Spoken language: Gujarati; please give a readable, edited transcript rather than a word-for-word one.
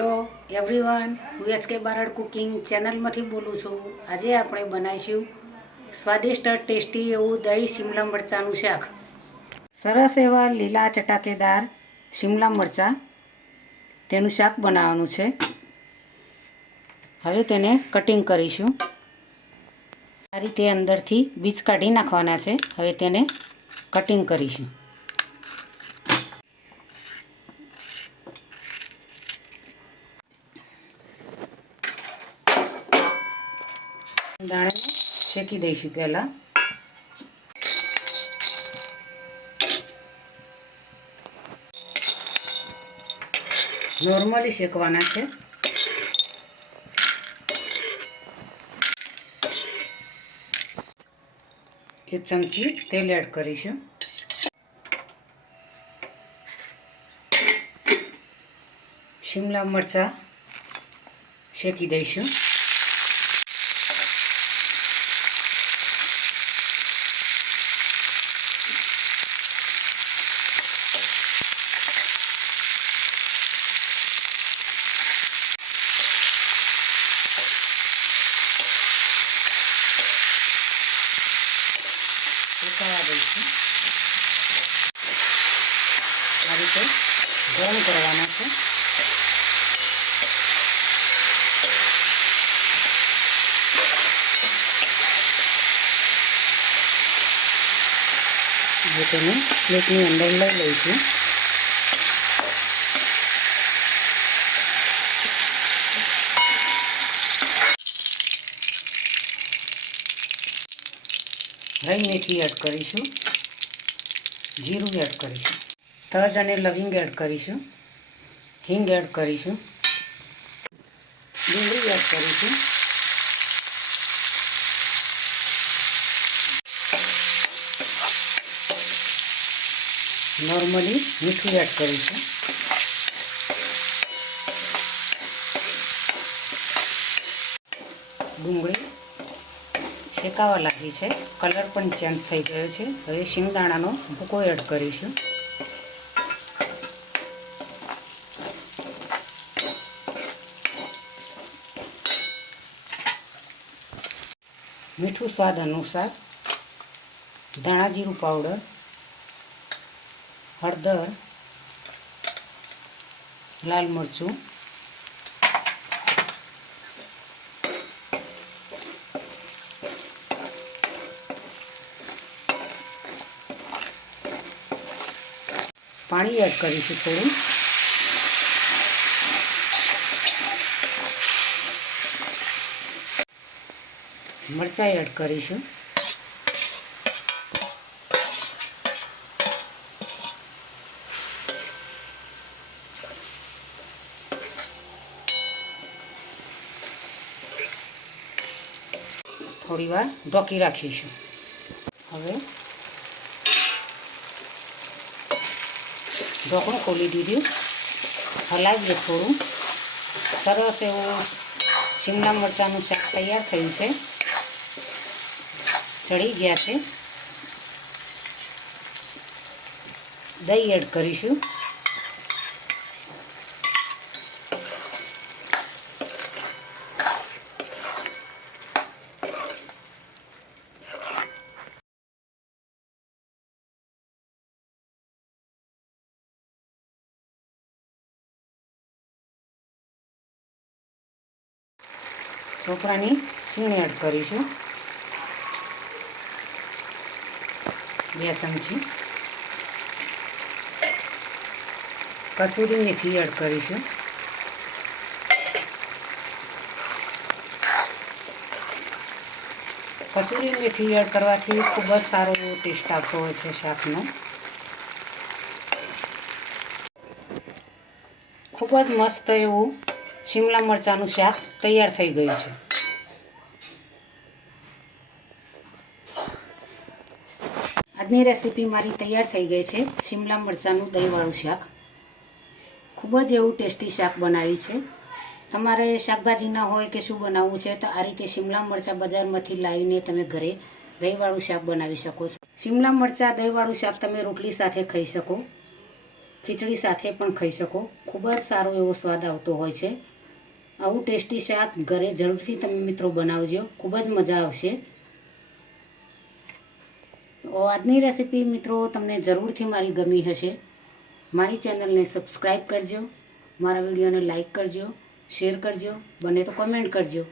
હેલો એવરીવન, હું એચ.કે. બારડ કુકિંગ ચેનલમાંથી બોલું છું. આજે આપણે બનાવીશું સ્વાદિષ્ટ ટેસ્ટી એવું દહીં શિમલા મરચાંનું શાક. સરસ એવા લીલા ચટાકેદાર શિમલા મરચાં તેનું શાક બનાવવાનું છે. હવે તેને કટિંગ કરીશું. આ રીતે અંદરથી બીજ કાઢી નાખવાના છે. હવે તેને કટિંગ કરીશું. દાણાને શેકી દઈશું. પહેલાં નોર્મલી શેકવાના છે. એક ચમચી તેલ એડ કરીશું. શિમલા મરચાં શેકી દઈશું. શેકાવા દઈશું. આ રીતે ગરમ કરવાના છે. હવે તેને પ્લેટની અંદર લઈ લઈશું. રાઈ મેથી એડ કરીશું. જીરું એડ કરીશું. તજ અને લવિંગ એડ કરીશું. હિંગ એડ કરીશું. ડુંગળી એડ કરીશું. નોર્મલી મીઠું એડ કરીશું. ડુંગળી શેકાવા લાગી છે. કલર પણ ચેન્જ થઈ ગયો છે. હવે શિંગદાણાનો ભૂકો એડ કરીશું. મીઠું સ્વાદ અનુસાર, ધાણા જીરું પાવડર, હળદર, લાલ મરચું, પાણી એડ કરીશું થોડું. મરચાં એડ કરીશું. થોડી વાર ઢોકી રાખીશું. હવે ઢોકણું ખોલી દીધું. હલાવીએ થોડું. સરસ એવું શિમલા મરચાંનું શાક તૈયાર થયું છે. ચડી ગયા છે. દહીં એડ કરીશું. ટોપરાની સીણ એડ કરીશું. 2 ચમચી. કસૂરી મેથી એડ કરીશું. કસૂરી મેથી એડ કરવાથી ખૂબ જ સારો એવો ટેસ્ટ આવતો હોય છે શાકનો. ખૂબ જ મસ્ત એવું શિમલા મરચાંનું શાક તૈયાર થઈ ગયું છે. આજની રેસીપી મારી તૈયાર થઈ ગઈ છે. શિમલા મરચાંનું દહીંવાળું શાક. ખૂબ જ એવું ટેસ્ટી શાક બનાવ્યું છે. તમારે શાકભાજી ના હોય કે શું બનાવવું છે તો આ રીતે શિમલા મરચાં બજારમાંથી લાવીને તમે ઘરે દહીંવાળું શાક બનાવી શકો છો. શિમલા મરચાં દહીંવાળું શાક તમે રોટલી સાથે ખાઈ શકો. ખીચડી સાથે પણ ખાઈ શકો. ખૂબ જ સારો એવો સ્વાદ આવતો હોય છે. આવું ટેસ્ટી શાક ઘરે જરૂરથી તમે મિત્રો બનાવજો, ખૂબ જ મજા આવશે. આજની રેસીપી મિત્રો તમને જરૂરથી મારી ગમી હશે. મારી ચેનલને સબસ્ક્રાઈબ કરજો, મારા વિડીયોને લાઈક કરજો, શેર કરજો, બને તો કોમેન્ટ કરજો.